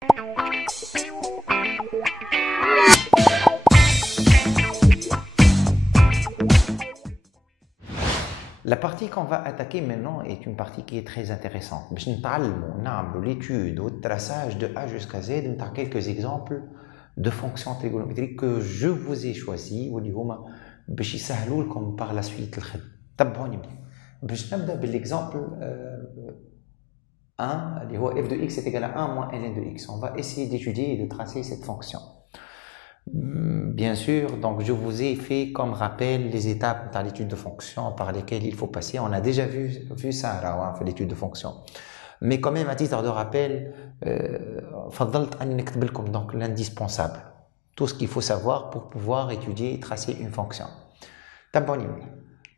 La partie qu'on va attaquer maintenant est une partie qui est très intéressante. Je vais l'étude ou le traçage de A jusqu'à Z, quelques exemples de fonctions trigonométriques que je vous ai choisis واللي هما باش يسهلوا لكم par la suite الخدمة. تبعوني مليح. باش نبدا بالاكزامبل 1 اللي هو f de x est égal à 1 moins ln de x. On va essayer d'étudier et de tracer cette fonction. Bien sûr, donc je vous ai fait comme rappel les étapes dans l'étude de fonction par lesquelles il faut passer. On a déjà vu ça dans l'étude de fonction. Mais quand même, à titre de rappel, فضلت أني نكتب لكم donc l'indispensable. Tout ce qu'il faut savoir pour pouvoir étudier et tracer une fonction.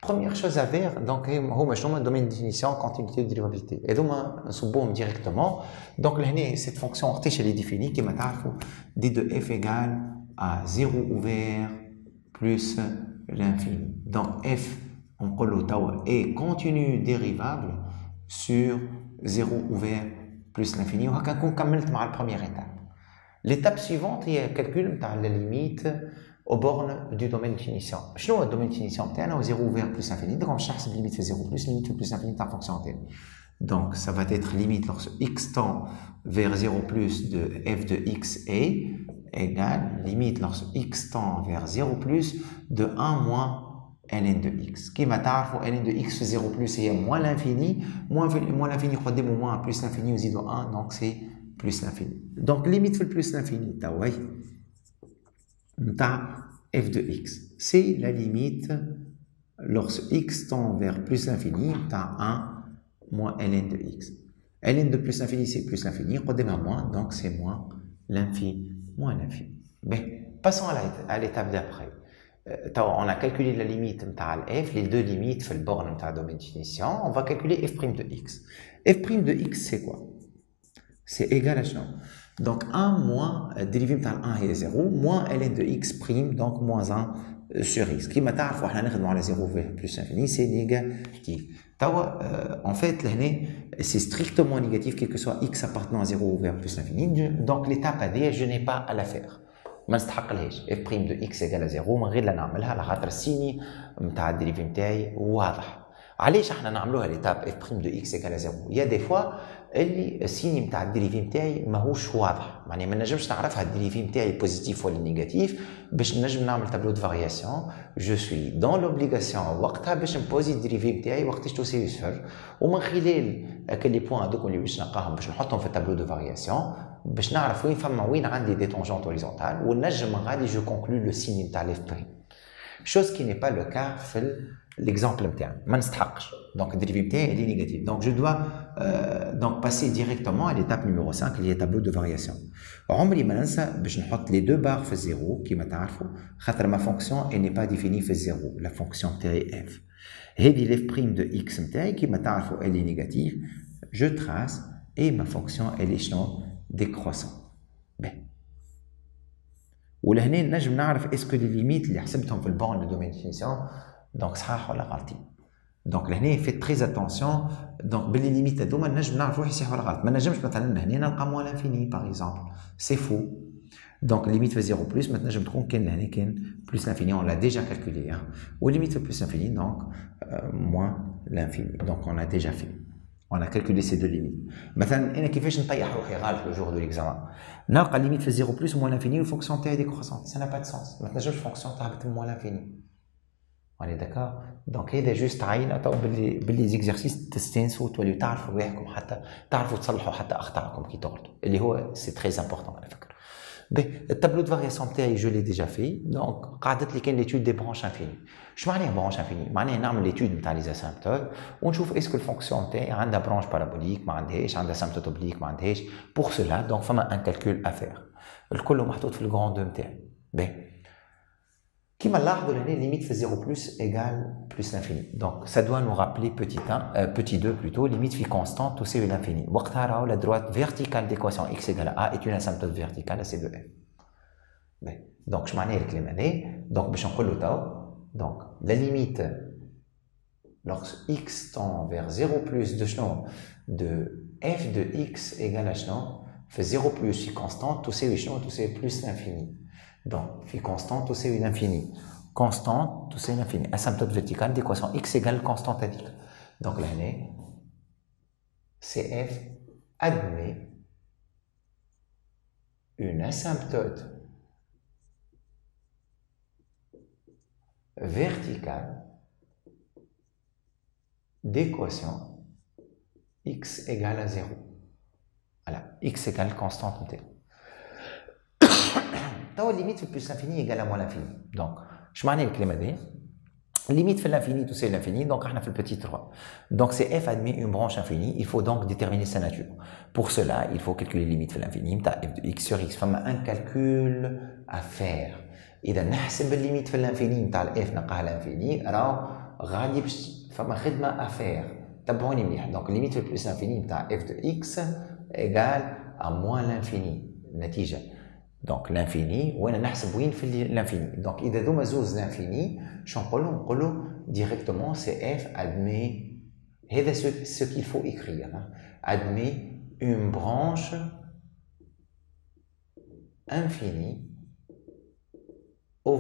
Première chose à faire, donc, c'est le domaine de définition, continuité de dérivabilité. Et donc, on directement. Donc, cette fonction, elle est définie, qui d de f égale à 0 ouvert plus l'infini. Donc, f, on est continu dérivable sur 0 ouvert plus l'infini. On va commencer la première étape. L'étape suivante est le calcul de la limite aux bornes du domaine de définition. Quel est le domaine de définition? C'est 0 ouvert plus l'infini. Donc, on cherche la limite de 0 plus, limite plus l'infini de la fonction. Donc, ça va être limite lorsque x tend vers 0 plus de f de x est égale limite lorsque x tend vers 0 plus de 1 moins ln de x. Qui va t'arriver ln de x 0 plus c'est moins l'infini, moins l'infini moins plus l'infini aussi de 1, donc c'est plus l'infini. Donc limite fait plus l'infini, f de x. C'est la limite lorsque x tend vers plus l'infini, t'as 1 moins ln de x. ln de plus l'infini c'est plus l'infini, moins, donc c'est moins l'infini. Moins l'infini. Mais passons à l'étape d'après. On a calculé la limite de f, les deux limites fait le borne de domaine de définition. On va calculer f' de x. f' de x c'est quoi? C'est égal à quoi? Donc 1 moins dérivé de 1 est 0 moins ln de x prime, donc moins 1 sur x. Qui m'a t'arrif, on a 0 plus l'infini, c'est négatif. En fait, c'est strictement négatif, quel que soit x appartenant à 0 vers plus l'infini. Donc l'étape AD, je n'ai pas à la faire. ما نستحقلهاش f' de x égale à 0 من غير لا نعملها على خاطر السيني نتاع الديريفي نتاعي واضح. علاش احنا نعملوها ليتاب f' de x égale à 0؟ يا دي فوا اللي السيني نتاع الديريفي نتاعي ماهوش واضح، معناها ما نجمش نعرفها الديريفي نتاعي بوزيتيف ولا نيجاتيف باش نجم نعمل تابلو دو فارياسيون. جو سوي دون لوبليغاسيون وقتها باش نبوزي الديريفي نتاعي وقتاش توسي يصفر، ومن خلال هكا لي بوين هذوك اللي باش نلقاهم باش نحطهم في التابلو دو فارياسيون باش نعرف وين عندي دي تونجونت هوريزونتال ونجم غادي جو كونكلو لو سيني نتاع ليف بريم. chose qui n'est pas le cas في l'exemple نتاعنا، ما نستحقش. Donc le dérivé نتاعي est négatif. Donc je dois donc passer directement à l'étape numéro 5 qui est tableau de variation. عمري ما ننسى باش نحط les deux barres في الزيرو كيما تعرفوا خاطر ma fonction elle n'est pas définie في الزيرو. La fonction نتاعي f. هذه l'f' de x نتاعي كيما تعرفوا elle est négative. Je trace et ma fonction elle est شنو؟ décroissant. ولهنا نجم نعرف اسكو لي ليميت اللي حسبتهم في البون دو دومين ديفينيسيون دونك صحاح ولا غلطين. دونك لهنا فيت تري اتونسيون. دونك باللي ليميت هذوما نجم نعرف واحد صحيح ولا غلط. ما نجمش مثلا هنا نلقى موان لانفيني باغ اكزومبل سي فو. دونك ليميت في 0 بلس ما تنجم تكون كاين لهنا كاين بلس لانفيني اون لا ديجا كالكولي وليميت في بلس لانفيني دونك موان لانفيني. دونك اون ا ديجا في on a calculé ces deux limites. مثلا انا كيفاش نطيح روحي غالب لو جور دو ليكزامان نلقى ليميت في 0 بلس موان لانفيني والفونكسيون تاعي ديكروسونت سا نا با دو سونس. ما تنجمش فونكسيون تهبط موان لانفيني. اوني داكور. دونك هذا جوست عاين تو باللي زيكزارسيس تستنسوا توليو تعرفوا رواحكم حتى تعرفوا تصلحوا حتى اخطائكم كي تغلطوا اللي هو سي تري امبورطون على فكره. التابلو دو فارياسيون تاعي جو لي ديجا في. دونك قعدت لي كاين ليتود دي برونش انفيني. اش معناها برونش انفيني؟ معناها نعمل ليتود نتاع لي اسامبتود ونشوف اسكو الفونكسيون تاعي عندها برونش بارابوليك ما عندهاش، عندها اسامبتود اوبليك ما عندهاش. بور سولا دونك فما ان كالكول افير الكل محطوط في الكروند نتاعي. كيما نلاحظوا هنا ليميت في 0 بلس ايغال بلس لانفيني. دونك سا دوا نو رابلي بوتي 2 بلوتو ليميت في كونستانت تساوي لانفيني. وقتها راهو لا دروات فيرتيكال ديكواسيون اكس ايغال ا ايت اون اسامبتود فيرتيكال سي دو اف. دونك اش معناه الكلام هذا؟ دونك باش نقولوا تو donc la limite lorsque x tend vers 0 plus de de f de x égale à fait 0 plus في constante تساوي شنو تساوي plus l'infini donc في constante تساوي l'infini constante تساوي l'infini asymptote verticale d'équation x égale constante هذيك donc لهنا CF admet une asymptote verticale d'équation x égale à 0. Voilà, x égale constante. La limite plus l'infini égale à moins l'infini. Donc, je m'en ai le clé limite fait l'infini, tout c'est l'infini, donc on a fait le petit 3. Donc, c'est f admet une branche infinie, il faut donc déterminer sa nature. Pour cela, il faut calculer limite fait l'infini, f de x sur x. Il y a un calcul à faire. إذا نحسب الليميت في الانفيني نتاع الاف نلقاها لانفيني راه غادي فما خدمه افير تبعوني مليح دونك الليميت في بلس انفيني نتاع اف دو اكس ايغال ا موان لانفيني النتيجه دونك لانفيني وانا نحسب وين في لانفيني دونك اذا ذوما زوز لانفيني شنو نقولوا ديريكتومون سي اف ادمي هذا سو كيل فو اكرير ادمي اون برانش انفيني au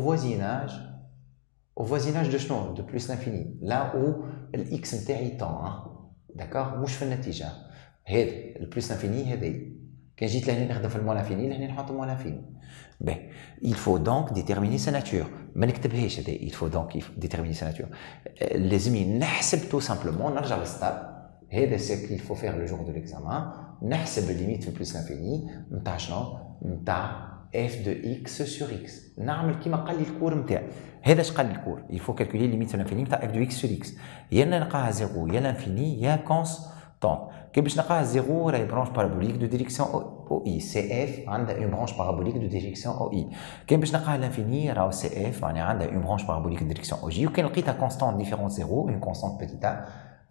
voisinage de شنو de plus l'infini là où x نتاعي tend d'accord مش في النتيجه هذا البلس l'infini هذا كان جيت لهنا نخدم في الموان l'infini لهنا نحط موان l'infini ben il faut donc déterminer sa nature ما نكتبهاش هذا il faut donc déterminer sa nature لازم نحسب tout simplement نرجع للستاب هذا ce qu'il faut faire le jour de l'examen نحسب الليميت في plus l'infini نتاع شنو نتاع f de x sur x نعمل كيما قال لي الكور نتاعي هذا اش قال لي الكور il faut calculer limite l'infini نتاع f de x sur x يا نلقاها 0 يا l'infini يا constante كي باش نلقاها 0 راهي برانش بارابوليك دو ديريكسيون او اي سي اف عندها اون برانش بارابوليك دو ديريكسيون او اي كي باش نلقاها l'infini راهو سي اف معناها عندها اون برانش بارابوليك دو ديريكسيون او جي وكان لقيتها constante ديفيرونس 0 une constante petite a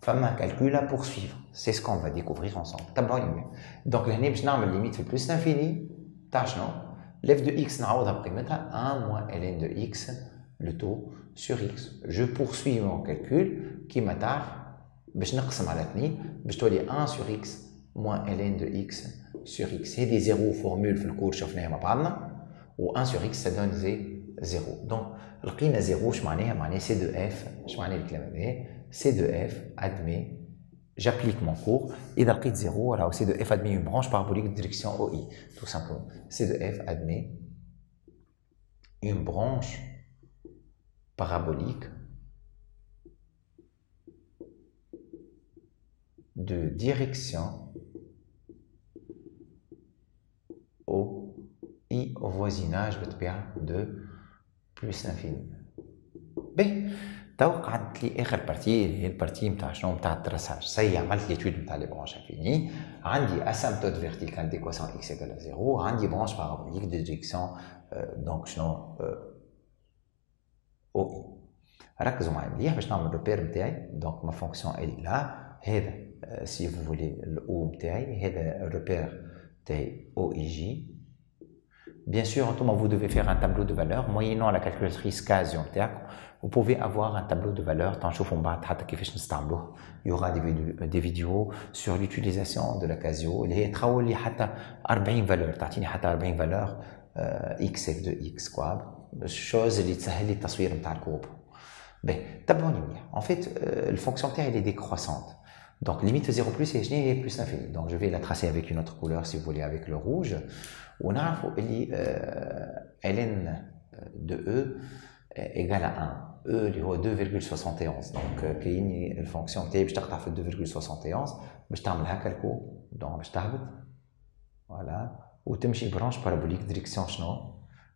فما calcul à poursuivre c'est ce qu'on va découvrir ensemble تبعوني donc لهنا باش نعمل limite في plus l'infini تاع شنو f de x نعوضها بقيمتها 1 moins ln de x le taux sur x. Je poursuis mon calcul qui m'attend باش نقسم على 2 باش تولي 1 sur x moins ln de x sur x. هذه 0 فورمول في الكور شفناها مع بعضنا و 1 sur x ça donne 0. Donc لقينا 0 واش معناها معناها c de f اش معناه الكلام هذا c de f admet j'applique mon cours et dans le cas de 0 alors c de f admet une branche parabolique de direction OI tout simplement c de f admet une branche parabolique de direction OI au voisinage de plus l'infini B توقعت لي اخر بارتي هي البارتي نتاع شنو نتاع التراساج سي عملت ليتود نتاع لي برونش انفيني عندي اسامبتوت فيرتيكال ديكواسيون اكس ايكال 0 عندي برونش بارابوليك دو ديريكسيون دونك شنو او ركزوا معايا مليح باش نعمل روبير نتاعي دونك ما فونكسيون الي لا هذا سي فو فولي الاو نتاعي هذا الروبير تاعي او اي جي bien sûr vous devez faire un tableau de valeurs moyennant la calculatrice Casio نتاعكم vous pouvez avoir un tableau de valeurs تنشوفوا من بعد حتى كيفاش نستعملوه il y aura des vidéos sur l'utilisation de la Casio اللي هي تخول لي حتى 40 valeurs تعطيني حتى 40 valeurs x f de x quoi chose اللي تسهل لي التصوير نتاع الكوب باهي تبعوني مليح en fait الفونكسيون تاعي elle est décroissante donc limite 0 plus et est plus l'infini donc je vais la tracer avec une autre couleur si vous voulez avec le rouge ونعرفوا اللي ln de e égale à 1 e اللي هو 2,71 دونك كاين الفونكسيون تاعي باش تقطع في 2,71 باش تعمل هكا الكو دونك باش تهبط فوالا وتمشي برانش بارابوليك ديريكسيون شنو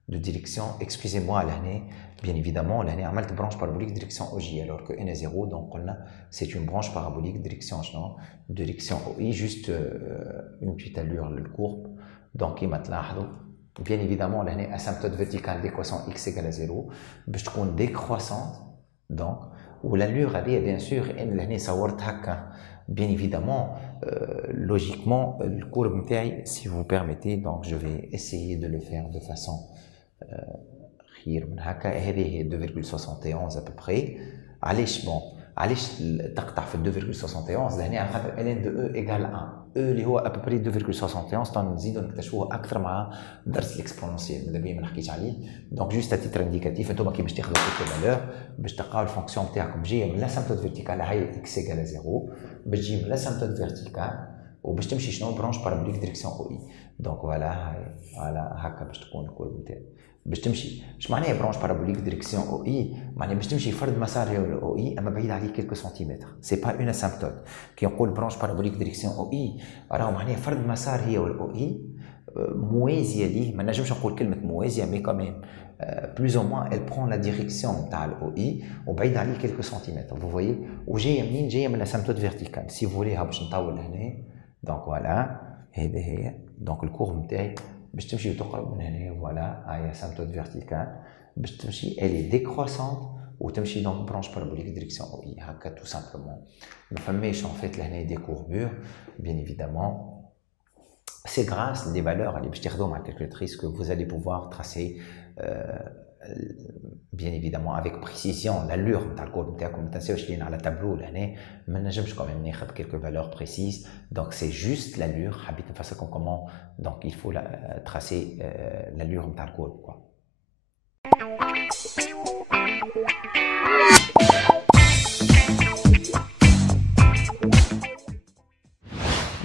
دو ديريكسيون اكسكوزي-moi لهنا bien évidemment لهنا عملت برانش بارابوليك ديريكسيون او جي alors que n est 0 donc قلنا c'est une branche parabolique ديريكسيون شنو ديريكسيون او اي juste une petite allure للcourbe donc كيما تلاحظوا bien évidemment لهنا asymptote verticale d'équation x égale à 0 باش تكون décroissante donc والallure هذه bien sûr ان لهنا صورت هكا bien évidemment logiquement le courbe نتاعي si vous permettez donc je vais essayer de le faire de façon خير من هكا هذه هي 2,71 à peu près علاش bon علاش تقطع في 2.71 لهنا على خاطر ln de e égale 1 e اللي هو ابري 2.71 نزيدو نكتشفوه اكثر مع درس الاكسبونونسيال ماذا بيا ما نحكيش عليه دونك جوست تيتر انديكاتيف انتوما كي باش تاخذوا كل فالور باش تلقاو الفونكسيون نتاعكم جايه من لاسامبتوت فيرتيكال هاي اكس ايكال 0 باش تجي من لاسامبتوت فيرتيكال وباش تمشي شنو برونش بارابوليك ديريكسيون او اي دونك فوالا هاي على هكا باش تكون الكود نتاعي باش تمشي اش معناها برونش بارابوليك ديريكسيون او اي معناها باش تمشي فرد مسار هي او اي اما بعيد عليه كيلكو سنتيمتر سي با اون اسامبتوت كي نقول برونش بارابوليك ديريكسيون او اي راهو معناها فرد مسار هي او اي موازيه ليه ما نجمش نقول كلمه موازيه مي كوميم بلوز او موان elle prend la direction تاع الاو اي وبعيد عليه كيلكو سنتيمتر فو فويي وجايه منين جايه من الاسامبتوت فيرتيكال سي فولي باش نطول هنا دونك فوالا هذه هي دونك الكورب نتاعي باش تمشي وتقرب من هنا فوالا هاي اسامبتوت فيرتيكال باش تمشي الي ديكروسونت وتمشي دونك برونش بارابوليك ديريكسيون او اي هكا تو سامبلومون ما فماش ان فيت لهنا دي كوربور بيان ايفيدامون c'est grâce les valeurs اللي باش تاخذوهم مع الكالكولاتريس que vous allez pouvoir tracer bien évidemment avec précision l'allure نتاع الكود نتاعكم ما تنساوش لينا على تابلو لهنا ما نجمش كمان ناخذ quelques valeurs précises donc c'est juste l'allure حبيت نفسركم comment donc il faut tracer l'allure نتاع الكود quoi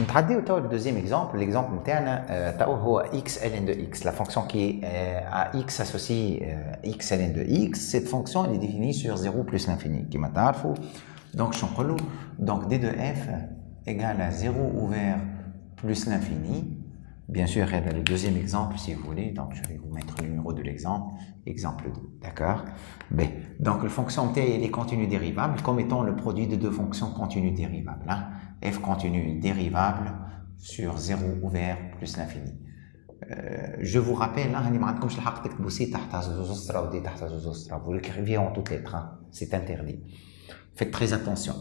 نتعديو تو الدوزيام اكزامبل l'exemple نتاعنا تو هو x ln de x la fonction qui est à x associé x ln de x cette fonction elle est définie sur 0 plus l'infini كما تعرفوا donc je نقولوا donc d de f égale à 0 ouvert plus l'infini bien sûr il y a le deuxième exemple si vous voulez donc je vais vous mettre le numéro de l'exemple exemple 2 d'accord B donc la fonction t elle est continue dérivable comme étant le produit de deux fonctions continues dérivables hein? f continue dérivable sur 0 ouvert plus l'infini. Je vous rappelle, là, vous l'écrivez en toutes lettres, hein? C'est interdit. Faites très attention.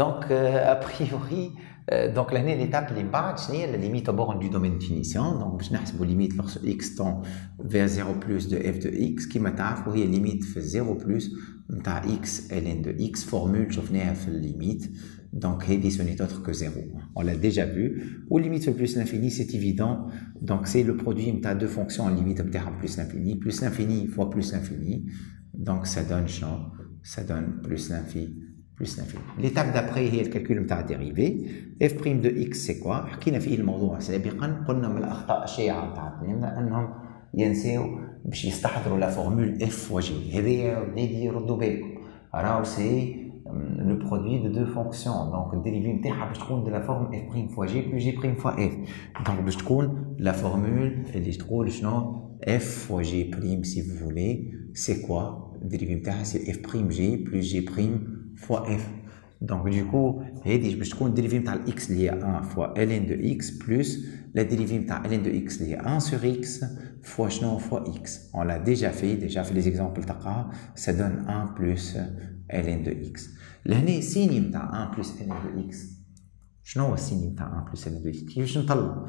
Donc, a priori, donc l'étape la limite au borne du domaine de finition. Donc, je vais limite lorsque x tend vers 0 plus de f de x, qui m'a dit limite fait 0 plus de x ln de x, formule, je venais à faire limite. Donc, ce n'est autre que 0. On l'a déjà vu. Ou limite plus l'infini, c'est évident. Donc, c'est le produit de deux fonctions en limite plus l'infini fois plus l'infini. Donc, ça donne plus l'infini. L'étape d'après est le calcul de la dérivée. f' de x c'est quoi حكينا فيه الموضوع سابقا قلنا من الاخطاء الشائعه نتاعنا انهم ينساو باش يستحضروا لا فورمول f fois g هذه ولادي ردوا بالكم راهو سي le produit de deux fonctions donc الديريفي نتاعها باش تكون de la forme f' fois g plus g' fois f donc باش تكون la formule اللي تقول شنو f fois g' si vous voulez c'est quoi الديريفي نتاعها c'est f' g plus g' fois f. Donc du coup, je vais prendre la dérivée de x lié à 1 fois ln de x plus la dérivée de ln de x lié à 1 sur x fois x. On l'a déjà fait les exemples, ça donne 1 plus ln de x. Là, signe de 1 plus ln de x. شنو هو السين نتاع 1 بلس ان دو اكس كيفاش نطلعو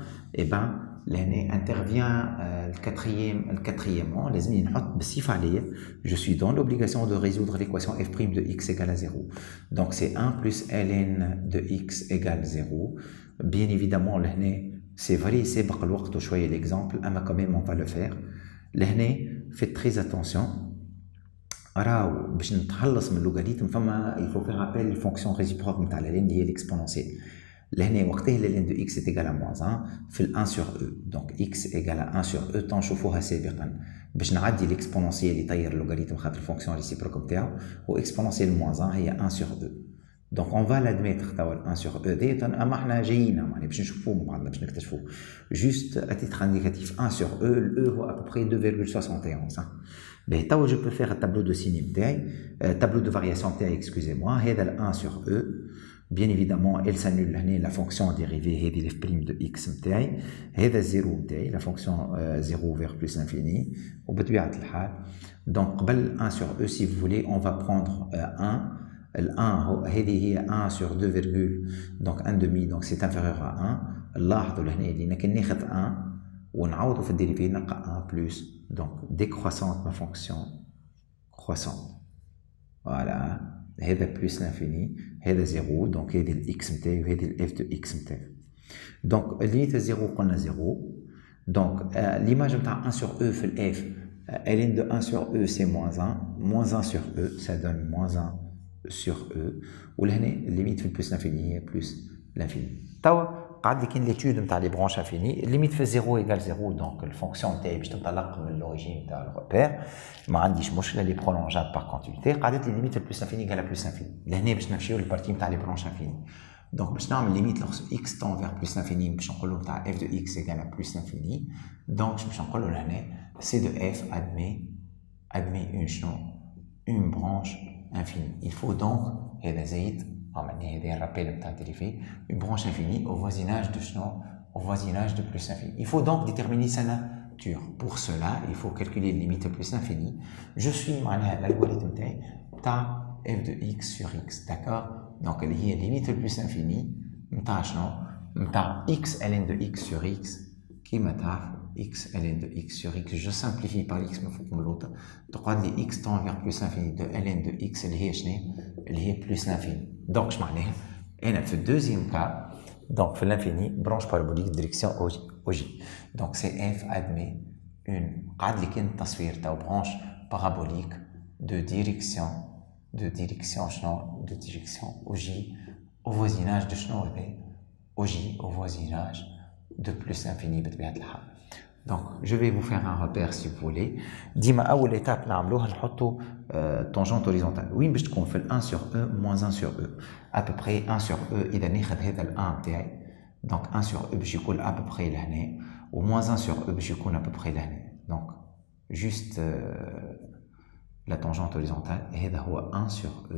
لهنا انترفيان الكاترييمون لازمني نحط بالصفه عليا je suis dans l'obligation de résoudre l'équation f' de x égale à 0 donc c'est 1 plus ln de x égale 0 bien évidemment لهنا c'est vrai سابق الوقت وشويه l'exemple اما quand même on va le faire لهنا faites très attention راهو باش نتخلص من اللوغاريتم فما il faut faire appel للفونكسيون ريسيبروك نتاع ln اللي هي الاكسبونونسيال لهنا وقتها ln de x est égal à moins 1 في ال 1 sur e donc x égale à 1 sur e تنشوفوها سابقا باش نعدي الاكسبونونسيال اللي يطير اللوغاريتم خاطر الفونكسيون ريسيبروك نتاعو و اكسبونونسيال moins 1 هي 1 sur e donc on va l'admettre توا 1 sur e ديت اما احنا جايين معناها باش نشوفوه مع بعض باش نكتشفوه juste à titre indicatif 1 sur e le e هو à peu près 2,71 ben توا je peux faire un tableau de signe نتاعي tableau de variation نتاعي excusez-moi هذا ال 1 sur e bien évidemment elle s'annule هنا la fonction dérivée هذه f' de x نتاعي هذا الزيرو نتاعي la fonction 0 vers plus l'infini وبطبيعه الحال donc قبل 1 sur e si vous voulez on va prendre 1 ال 1 هذه هي 1 sur 2 virgule donc 1 demi donc c'est inférieur à 1 نلاحظوا لهنا اللي كي ناخذ 1 ونعوضوا في الديريفي نلقى 1 plus donc décroissante ma fonction croissante. Voilà, هذا plus l'infini, هذا 0, donc هذه الx نتاعي وهذه f de x نتاعي. Donc limite 0 قلنا 0. Donc l'image نتاع 1 sur e في f, ln de 1 sur e c'est moins 1 sur e, ça donne moins 1 sur e. ولهنا limite في plus l'infini هي plus l'infini. توا قاعد لي كاين ليتود نتاع لي برونش انفيني ليميت في 0 ايكال 0 دونك الفونكسيون نتاعي باش تنطلق من لوريجين نتاع الروبير ما عنديش مشكله لي برولونجاب باغ كونتينيتي قعدت لي ليميت في بلس انفيني ايكال بلس انفيني لهنا باش نمشيو للبارتي نتاع لي برونش انفيني دونك باش نعمل ليميت لوغ اكس طون فيغ بلس انفيني باش نقولوا نتاع اف دو اكس ايكال بلس انفيني دونك باش نقولوا لهنا سي دو اف ادمي اون شنو اون برونش انفيني il faut donc هذا زايد هذا الرابيل نتاع dérivé une branche infinie au voisinage de au voisinage de plus infini. Il faut donc déterminer sa nature. Pour cela, il faut calculer les limites plus infinies. Je suis l'algorithme f de x sur x, d'accord? Donc il y a limite plus infinie, x ln de x sur x, qui m'attend x ln de x sur x. Je simplifie par x, mais il faut comme l'autre. Donc les x tend vers plus infini de ln de x, elle est plus l'infini. Donc je m'en ai. Et dans le deuxième cas, donc l'infini, branche parabolique direction OJ. Donc c'est f admet une branche parabolique de direction OJ au voisinage de OJ au voisinage de plus l'infini. Donc je vais vous faire un repère si vous voulez. Dima أول étape نعملوها نحطوا tangente horizontale. وين باش تكون في 1 sur e moins 1 sur e. À peu près 1 sur e إذا ناخذ هذا ال 1 تاعي. Donc 1 sur e باش يكون à peu près لهنا و moins 1 sur e باش يكون à peu près لهنا. Donc juste la tangente horizontale هذا هو 1 sur e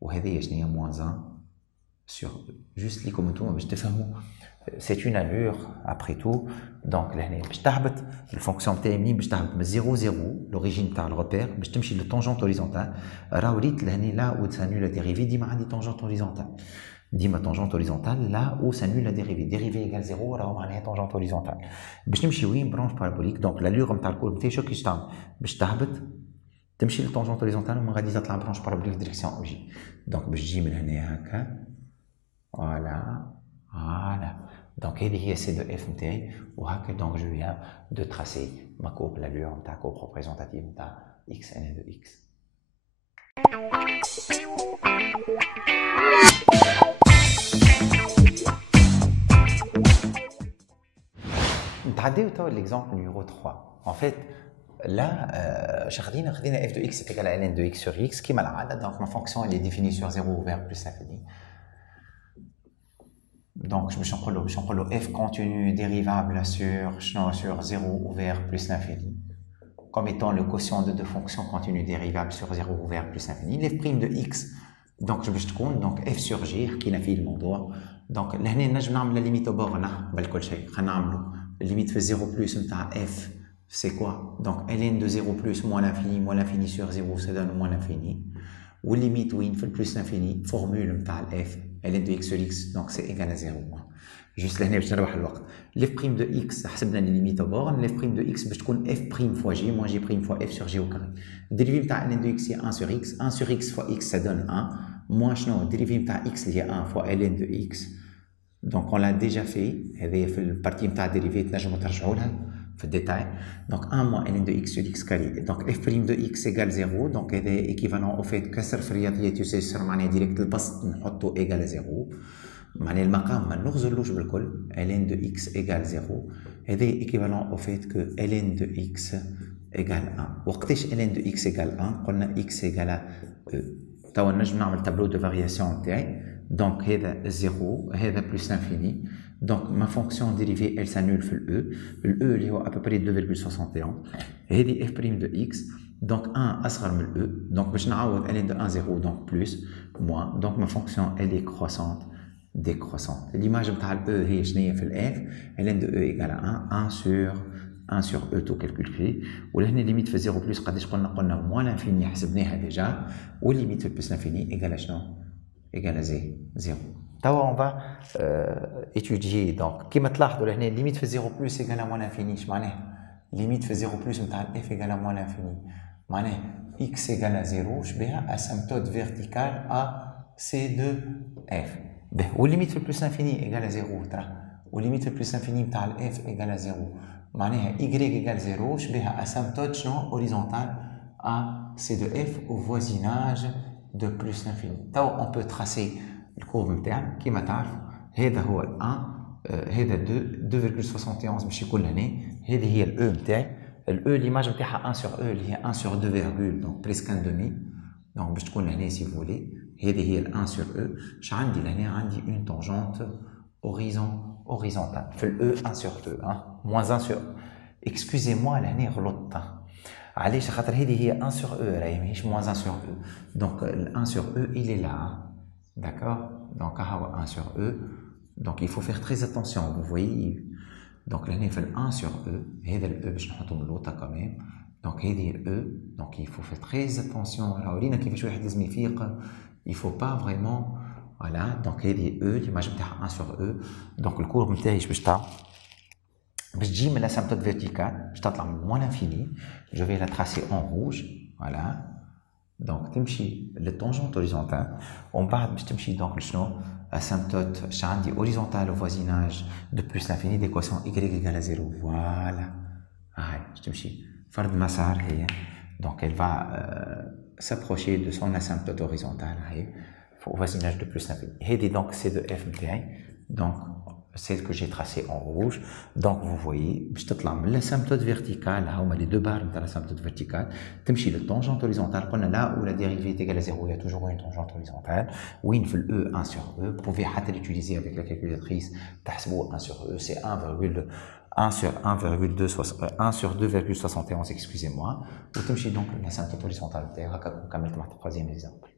وهذه شنو هي moins 1 sur e. Juste ليكم انتوما باش تفهموا c'est une allure après tout. Donc là باش تهبط الفونكسيون تاعي منين باش تهبط من 0 0 l'origine تاع الروبير باش تمشي للتونجونت هوريزونتال راه وليت لهنا لا où s'annule la dérivée ديما عندي تونجونت هوريزونتال ديما تونجونت هوريزونتال لا où s'annule la dérivée dérivée ايكال 0 راهو معناها تونجونت هوريزونتال باش نمشي وين برونش بارابوليك دونك لالور نتاع الكور نتاعي شو كيش تعمل باش تهبط تمشي للتونجونت هوريزونتال ومن غادي تطلع برونش بارابوليك ديريكسيون او جي دونك باش تجي من هنا هكا فوالا Donc, c'est de f نتاعي وهكا donc je viens de tracer ma courbe l'allure نتاع courbe représentative نتاع x n de x. نتعداو توا l'exemple numéro 3. En fait, là, خدينا f de x est égal à ln de x sur x كيما العادة. Donc ma fonction elle est définie sur 0 vers plus l'infini. Donc, je vais prendre f continu dérivable sur 0 vers plus l'infini, comme étant le quotient de deux fonctions continues dérivables sur 0 vers plus l'infini. L'f' de x, donc je vais prendre donc f sur g, qui n'a fait le monde. Donc, là, je vais faire la limite au bord, là, la limite fait 0 plus, f, c'est quoi? Donc, ln de 0 plus moins l'infini sur 0, ça donne moins l'infini. Ou limite, oui, il fait plus l'infini, formule f. ln de x sur x, donc c'est égal à 0. Juste là, je vais vous le f' de x, c'est la limite au bord. L'f' de x, c'est f' fois g, moins g' fois f sur g au carré. Le dérivé de ln de x, c'est 1 sur x. 1 sur x fois x, ça donne 1. Moins le dérivé de x, il y a 1 fois ln de x. Donc, on l'a déjà fait. Et la partie de la dérivée, je vais vous le détail. Donc, 1 moins ln de x sur x carré. Donc, f' de x égale 0. Donc, c'est équivalent au fait que كسر في الرياضيات يساوي معناها ديريكت البسط نحطه égal à 0. معناها المقام ما نغزلوش بالكل. ln de x égale 0. هذا équivalent au fait que ln de x égale 1. وقتاش ln de x égale 1 قلنا x égale à e. توا نجم نعمل tableau de variation تاعي. Donc هذا 0 هذا plus l'infini. Donc ma fonction dérivée elle s'annule في le e اللي هو à peu près 2,61. هذه f' de x. Donc 1 أصغر من e. Donc باش نعوض ln de 1 0 donc plus moins. Donc ma fonction elle est croissante décroissante. L'image de e هي شنو هي في f ln de e égale à 1 sur e tout calculé. ولهنا limite في 0 plus قداش قلنا moins l'infini حسبناها déjà. و limite في plus l'infini égale à شنو égale à 0. توا on va étudier donc كيما تلاحظوا لهنا limite في 0 plus égale à moins l'infini. اش معناها limite في 0 plus نتاع f égale à moins l'infini معناها x égale à 0, je vais asymptote verticale à C de f. Ou limite le plus infini égale à 0. Ou limite le plus infini de f égale à 0. y égale 0, je vais asymptote horizontale à C de f au voisinage de plus l'infini. On peut tracer le courbe qui m'a هذا هو ال 1 هذا 2,71 ماشي كل هنا هذه هي ال E نتاعي ال E l'image نتاعها 1 sur E اللي هي 1 sur 2 virgule donc presque un demi donc باش تكون هنا si vous voulez هذه هي ال 1 sur E اش عندي لهنا عندي une tangente horizontale في ال E 1 sur 2 moins 1 sur excusez-moi لهنا غلطت علاش خاطر هذه هي 1 sur E راهي ماهيش moins 1 sur E donc ال 1 sur E il est là d'accord donc 1 sur E donc il faut faire très attention vous voyez donc là il fait 1 sur E هذا ال E باش نحطو من l'autre quand même donc هذه ال E donc il faut faire très attention راهو لينا كيفاش واحد لازم يفيق il faut pas vraiment voilà donc هذه E l'image نتاعها 1 sur E donc الكورب نتاعي باش تعمل باش تجي من l'asymptote verticale باش تطلع من moins l'infini je vais la tracer en rouge voilà donc تمشي للتونجونت horizontale ومن بعد باش تمشي donc شنو asymptote j'ai عندي horizontale au voisinage de plus l'infini d'équation y égale à 0 voilà هاي باش تمشي فرد مسار هي donc elle va s'approcher de son asymptote horizontale هاي au voisinage de plus l'infini هذه donc c'est de f نتاعي donc celle que j'ai tracée en rouge donc vous voyez باش تطلع من l'asymptote verticale هما les deux barres نتاع l'asymptote verticale تمشي للتونجونت horizontale قلنا là où la dérivée est égale à 0 il y a toujours une tangente horizontale وين في ال E 1 sur E vous pouvez حتى l'utiliser avec la calculatrice تحسبوا 1 sur E c'est 1 sur 1 sur 2,71 excusez-moi وتمشي donc l'asymptote horizontale نتاعها هكا كملت مع الtroisième exemple